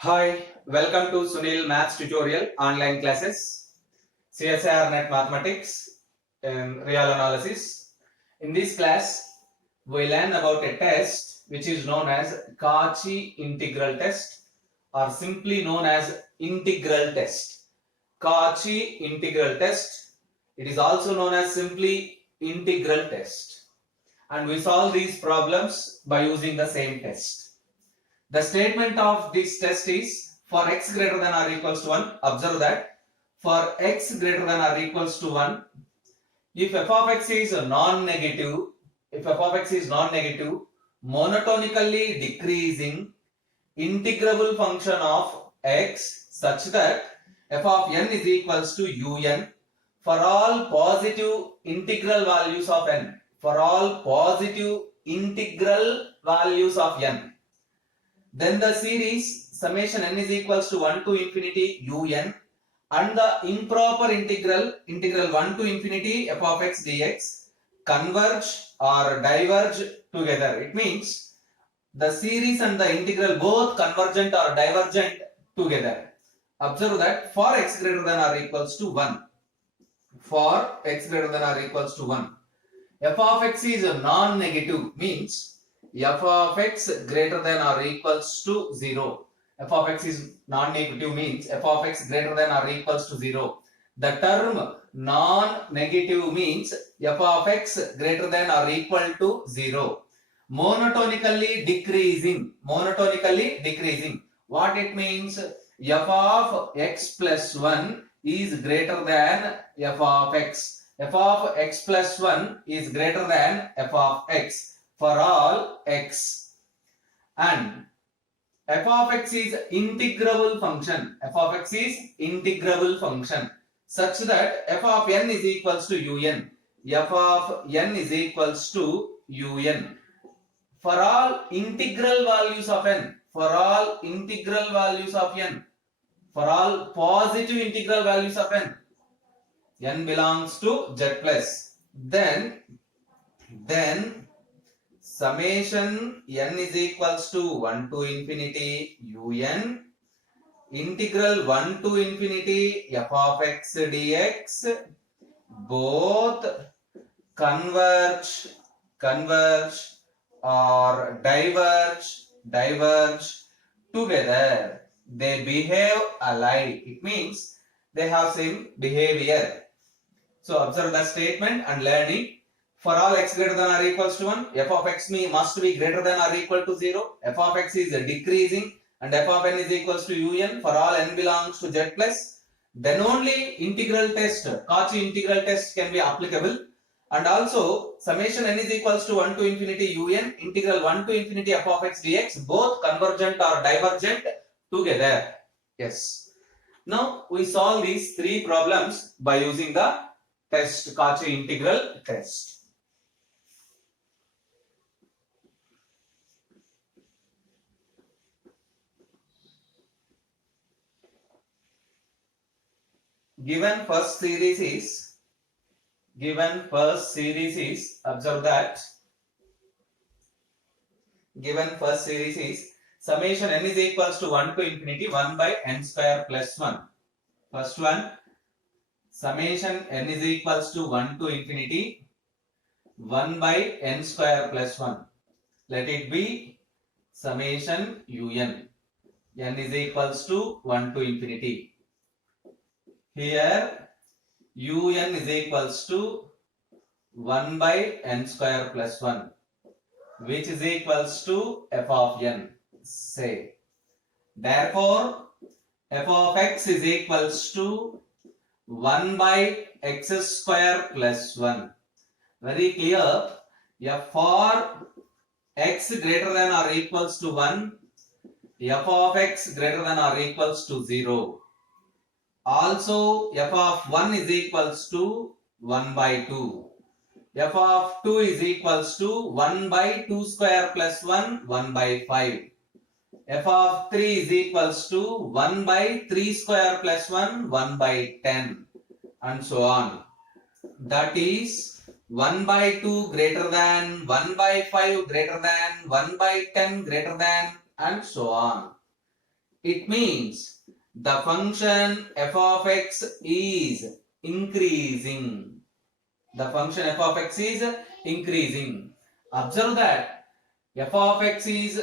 Hi, welcome to Sunil Maths Tutorial online classes, CSIR Net Mathematics and Real Analysis. In this class, we learn about a test which is known as Cauchy integral test or simply known as integral test. Cauchy integral test. It is also known as simply integral test. And we solve these problems by using the same test. The statement of this test is for x greater than or equals to 1. Observe that for x greater than or equals to 1, if f of x is non-negative, monotonically decreasing integrable function of x such that f of n is equals to un for all positive integral values of n. For all positive integral values of n. Then the series summation n is equals to 1 to infinity un and the improper integral 1 to infinity f of x dx converge or diverge together. It means the series and the integral both convergent or divergent together. Observe that for x greater than or equals to 1, f of x is non-negative means f of x greater than or equals to 0. F of x is non-negative means f of x greater than or equals to 0. The term non-negative means f of x greater than or equal to 0. Monotonically decreasing. What it means? F of x plus 1 is greater than f of x. F of x plus 1 is greater than f of x for all x, and f of x is integrable function. Such that f of n is equals to un. For all integral values of n. For all positive integral values of n. N belongs to z plus. Then summation n is equals to 1 to infinity un integral 1 to infinity f of x dx both converge or diverge together. They behave alike. It means they have same behavior. So observe the statement and learn it. For all x greater than or equals to 1, f of x must be greater than or equal to 0. F of x is decreasing and f of n is equals to un for all n belongs to z plus. Then only integral test, Cauchy integral test can be applicable. And also summation n is equals to 1 to infinity un integral 1 to infinity f of x dx both convergent or divergent together. Yes. Now we solve these three problems by using the test, Cauchy integral test. Given first series is, observe that given first series is summation n is equals to 1 to infinity 1 by n square plus 1. First one, summation n is equals to 1 to infinity 1 by n square plus 1. Let it be summation un. N is equals to 1 to infinity. Here un is equals to 1 by n square plus 1, which is equals to f of n. Say, therefore f of x is equals to 1 by x square plus 1. Very clear. F for x greater than or equals to 1, f of x greater than or equals to 0. Also f of 1 is equals to 1 by 2. F of 2 is equals to 1 by 2 square plus 1, 1 by 5. F of 3 is equals to 1 by 3 square plus 1, 1 by 10, and so on. That is 1 by 2 greater than, 1 by 5 greater than, 1 by 10 greater than, and so on. it means the function f of x is increasing. The function f of x is increasing. Observe that f of x is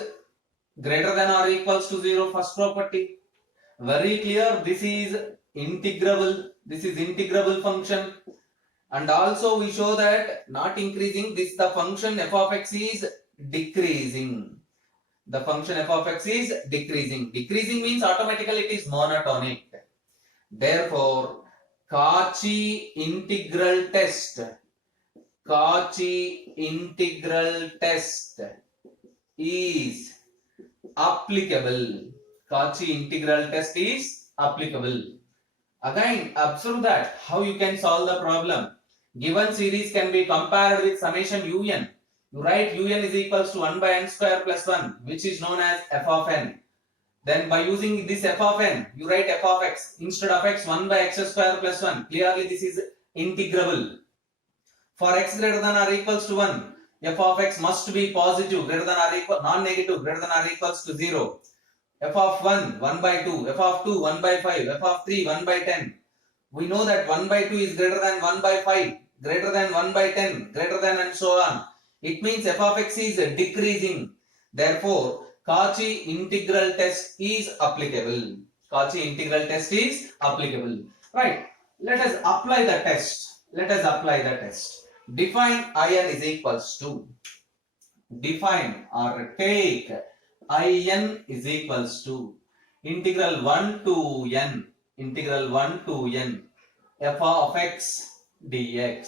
greater than or equals to 0, first property. Very clear, this is integrable. This is integrable function. And also we show that not increasing, this the function f of x is decreasing. The function f of x is decreasing. Decreasing means automatically it is monotonic. Therefore, Cauchy integral test is applicable. Cauchy integral test is applicable. Again, observe that how you can solve the problem. Given series can be compared with summation un. You write un is equals to 1 by n square plus 1, which is known as f of n. Then by using this f of n, you write f of x. Instead of x, 1 by x square plus 1. Clearly this is integrable. For x greater than or equals to 1, f of x must be positive, greater than or equal, non-negative, greater than or equals to 0. F of 1, 1 by 2, f of 2, 1 by 5, f of 3, 1 by 10. We know that 1 by 2 is greater than 1 by 5, greater than 1 by 10, greater than, and so on. It means f of x is decreasing. Therefore, Cauchy integral test is applicable. Cauchy integral test is applicable. Right. Let us apply the test. Define in is equals to, define or take in is equals to integral 1 to n f of x dx,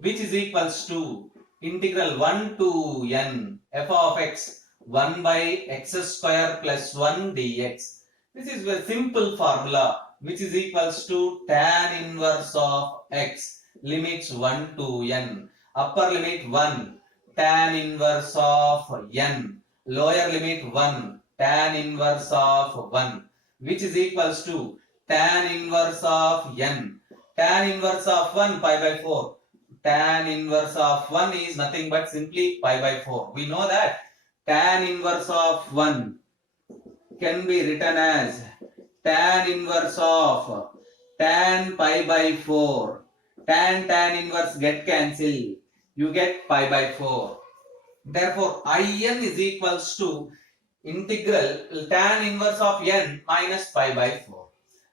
which is equals to integral 1 to n f of x 1 by x square plus 1 dx. This is a simple formula, which is equals to tan inverse of x, limits 1 to n, upper limit 1, tan inverse of n, lower limit 1, tan inverse of 1, which is equals to tan inverse of n. Tan inverse of 1, pi by 4. Tan inverse of 1 is nothing but simply pi by 4. We know that tan inverse of 1 can be written as tan inverse of tan pi by 4. Tan inverse get cancelled. You get pi by 4. Therefore, in is equals to integral tan inverse of n minus pi by 4.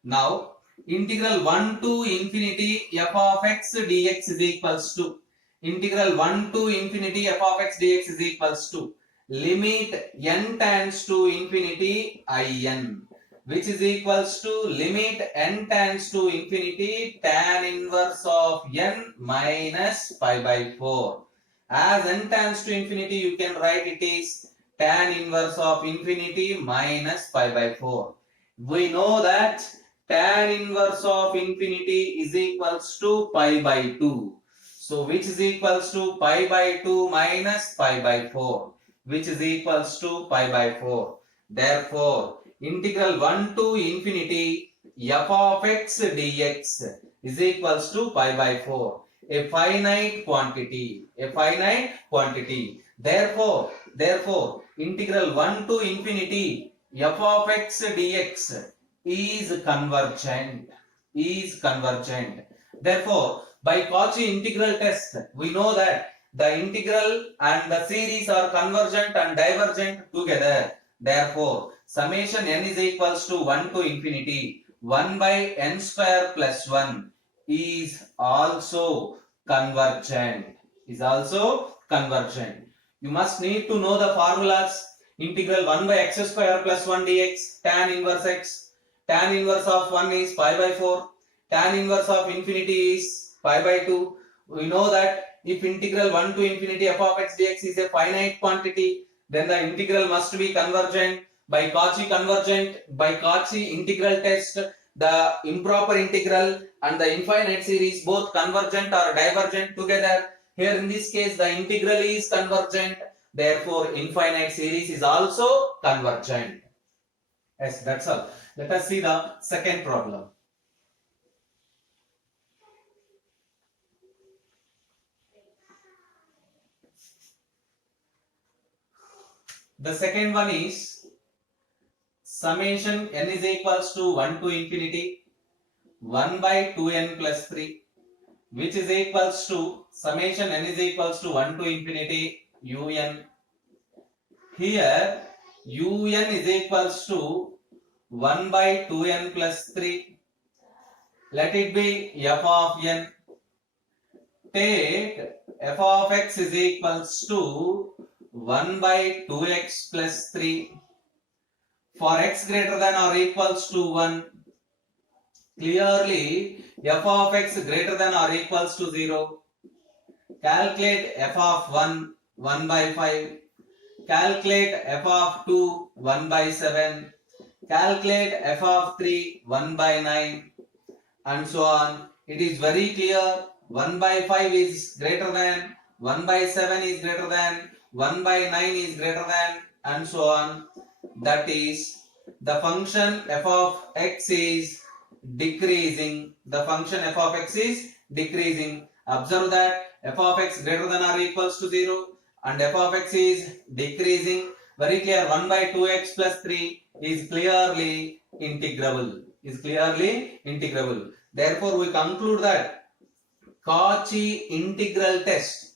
Now, integral 1 to infinity f of x dx is equals to integral 1 to infinity f of x dx is equals to limit n tends to infinity in, which is equals to limit n tends to infinity tan inverse of n minus pi by 4. As n tends to infinity, you can write it is tan inverse of infinity minus pi by 4. We know that tan inverse of infinity is equals to pi by 2. So which is equals to pi by 2 minus pi by 4, which is equals to pi by 4. Therefore, integral 1 to infinity f of x dx is equals to pi by 4. A finite quantity. Therefore, integral 1 to infinity f of x dx is convergent. Therefore, by Cauchy integral test, we know that the integral and the series are convergent and divergent together. Therefore, summation n is equals to 1 to infinity 1 by n square plus 1 is also convergent. You must need to know the formulas. Integral 1 by x square plus 1 dx, tan inverse x. Tan inverse of 1 is pi by 4. Tan inverse of infinity is pi by 2. We know that if integral 1 to infinity f of x dx is a finite quantity, then the integral must be convergent. By Cauchy integral test, the improper integral and the infinite series both convergent or divergent together. Here in this case, the integral is convergent. Therefore, infinite series is also convergent. Yes, that's all. Let us see the second problem. The second one is summation n is equals to 1 to infinity 1 by 2n plus 3, which is equals to summation n is equals to 1 to infinity un. Here un is equals to 1 by 2n plus 3. Let it be f of n. Take f of x is equals to 1 by 2x plus 3. For x greater than or equals to 1, clearly f of x greater than or equals to 0. Calculate f of 1, 1 by 5. Calculate f of 2, 1 by 7. Calculate f of 3, 1 by 9, and so on. It is very clear. 1 by 5 is greater than, 1 by 7 is greater than, 1 by 9 is greater than, and so on. That is, the function f of x is decreasing. The function f of x is decreasing. Observe that f of x greater than or equals to 0 and f of x is decreasing. Very clear. 1 by 2x plus 3 is clearly integrable. Therefore, we conclude that Cauchy integral test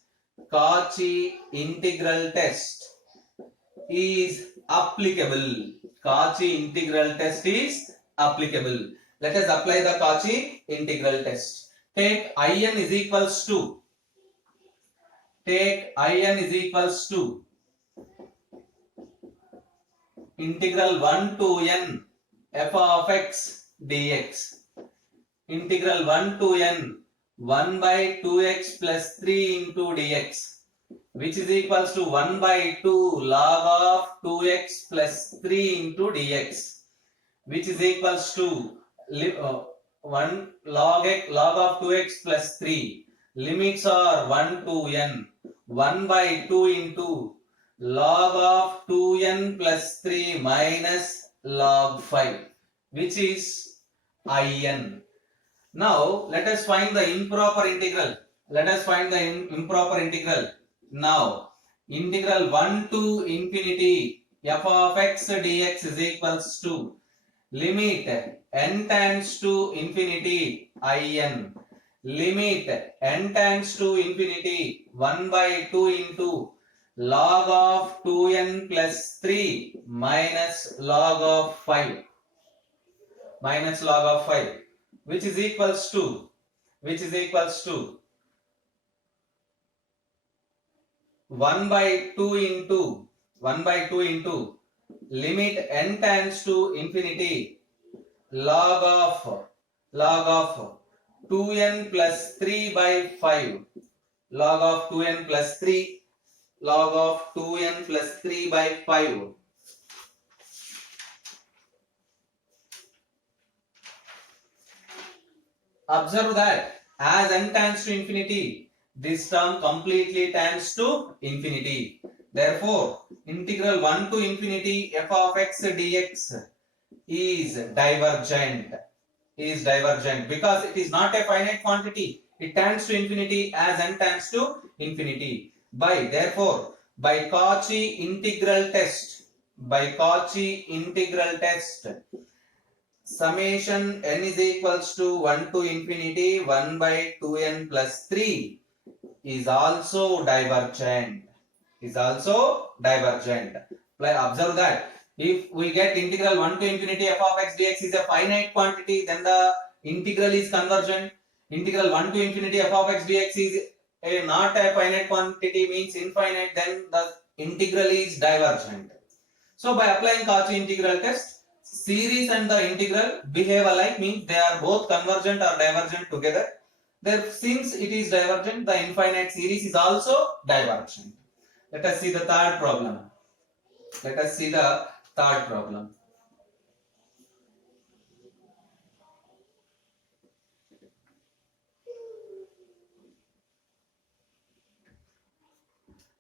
is applicable. Cauchy integral test is applicable. Let us apply the Cauchy integral test. Take in is equals to integral 1 to n f of x dx. Integral 1 to n 1 by 2x plus 3 into dx, which is equals to 1 by 2 log of 2x plus 3 into dx, which is equals to 1 log of 2x plus 3. Limits are 1 to n. 1 by 2 into log of 2n plus 3 minus log 5, which is in. Now let us find the improper integral. Now integral 1 to infinity f of x dx is equals to limit n tends to infinity in. Limit n tends to infinity 1 by 2 into log of 2n plus 3 minus log of 5, which is equals to 1 by 2 into limit n tends to infinity log of 2n plus 3 by 5. Log of 2n plus 3 by 5. Observe that as n tends to infinity, this term completely tends to infinity. Therefore, integral 1 to infinity f of x dx is divergent because it is not a finite quantity. It tends to infinity as n tends to infinity. Therefore, by Cauchy integral test, summation n is equals to 1 to infinity 1 by 2n plus 3 is also divergent. Observe that if we get integral 1 to infinity f of x dx is a finite quantity, then the integral is convergent. Integral 1 to infinity f of x dx is not a finite quantity, means infinite, then the integral is divergent. So by applying Cauchy integral test, series and the integral behave alike, means they are both convergent or divergent together. Since it is divergent, the infinite series is also divergent. Let us see the third problem.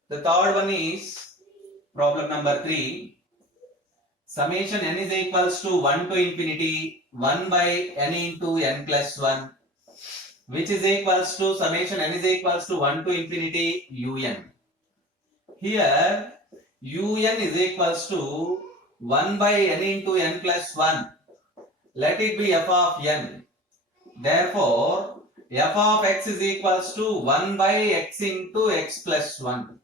The third one is problem number 3. Summation n is equals to 1 to infinity 1 by n into n plus 1, which is equals to summation n is equals to 1 to infinity un. Here un is equals to 1 by n into n plus 1. Let it be f of n. Therefore, f of x is equals to 1 by x into x plus 1.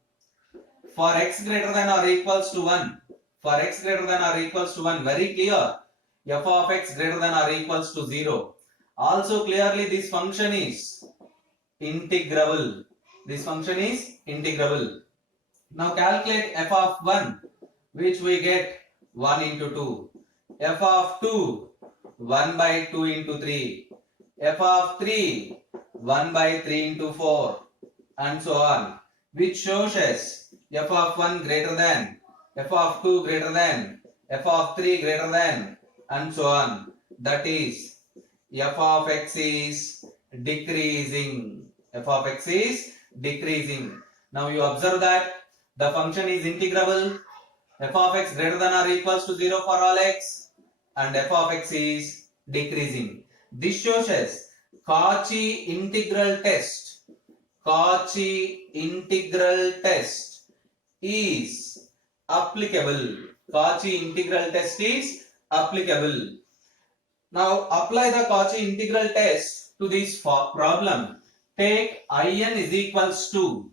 For x greater than or equals to 1. For x greater than or equals to 1. Very clear. F of x greater than or equals to 0. Also clearly this function is integrable. This function is integrable. Now calculate f of 1, which we get 1 into 2. F of 2, 1 by 2 into 3. F of 3, 1 by 3 into 4. And so on. Which shows us f of 1 greater than, f of 2 greater than, f of 3 greater than, and so on. That is, f of x is decreasing. F of x is decreasing. Now you observe that the function is integrable. F of x greater than or equals to 0 for all x, and f of x is decreasing. This shows us Cauchy integral test. Cauchy integral test is applicable. Cauchy integral test is applicable. Now apply the Cauchy integral test to this problem. Take in is equals to,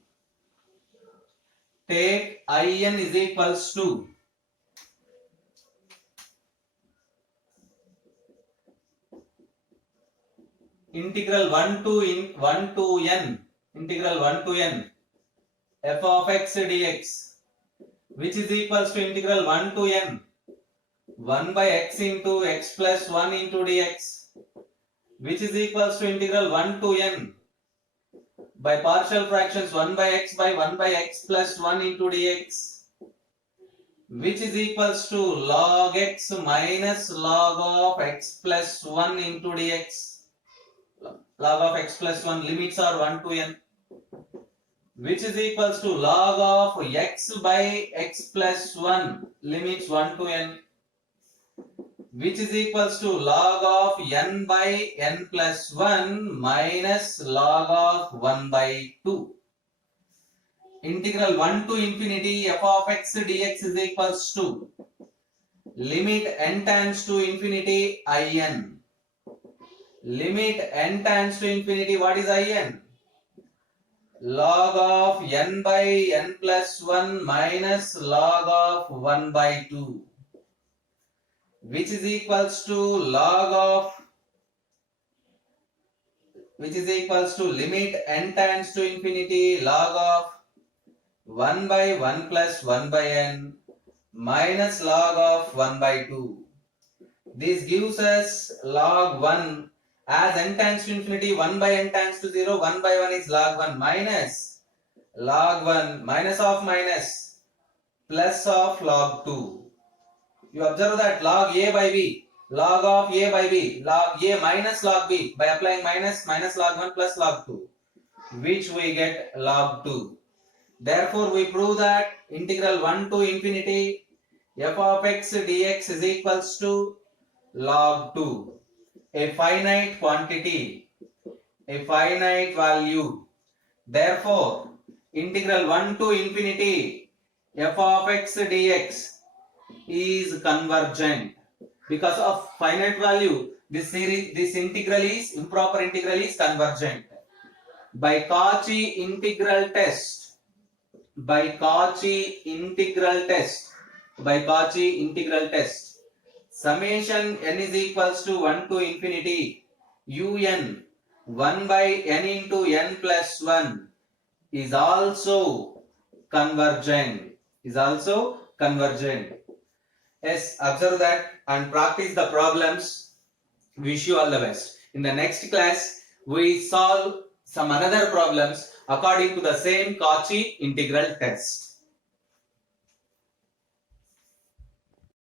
take in is equals to integral 1 to n, integral 1 to n f of x dx, which is equals to integral 1 to n 1 by x into x plus 1 into dx, which is equals to integral 1 to n by partial fractions 1 by x plus 1 into dx, which is equals to log x minus log of x plus 1 into dx. Log of x plus 1 limits are 1 to n, which is equals to log of x by x plus 1 limits 1 to n, which is equals to log of n by n plus 1 minus log of 1 by 2. Integral 1 to infinity f of x dx is equals to limit n tends to infinity in. Limit n tends to infinity, what is in? Log of n by n plus 1 minus log of 1 by 2, which is equals to log of, which is equals to limit n tends to infinity log of 1 by 1 plus 1 by n minus log of 1 by 2. This gives us log 1. As n tends to infinity, 1 by n tends to 0, 1 by 1 is log 1 minus log 1 minus of minus plus of log 2. You observe that log a by b, log of a by b, log a minus log b, by applying minus log 1 plus log 2, which we get log 2. Therefore, we prove that integral 1 to infinity f of x dx is equals to log 2. A finite quantity, a finite value. Therefore, integral 1 to infinity f of x dx is convergent. Because of finite value, this integral is, improper integral is convergent. By Cauchy integral test, by Cauchy integral test, by Cauchy integral test, summation n is equals to 1 to infinity un 1 by n into n plus 1 is also convergent. Is also convergent. Yes, observe that and practice the problems. Wish you all the best. In the next class, we solve some another problems according to the same Cauchy integral test.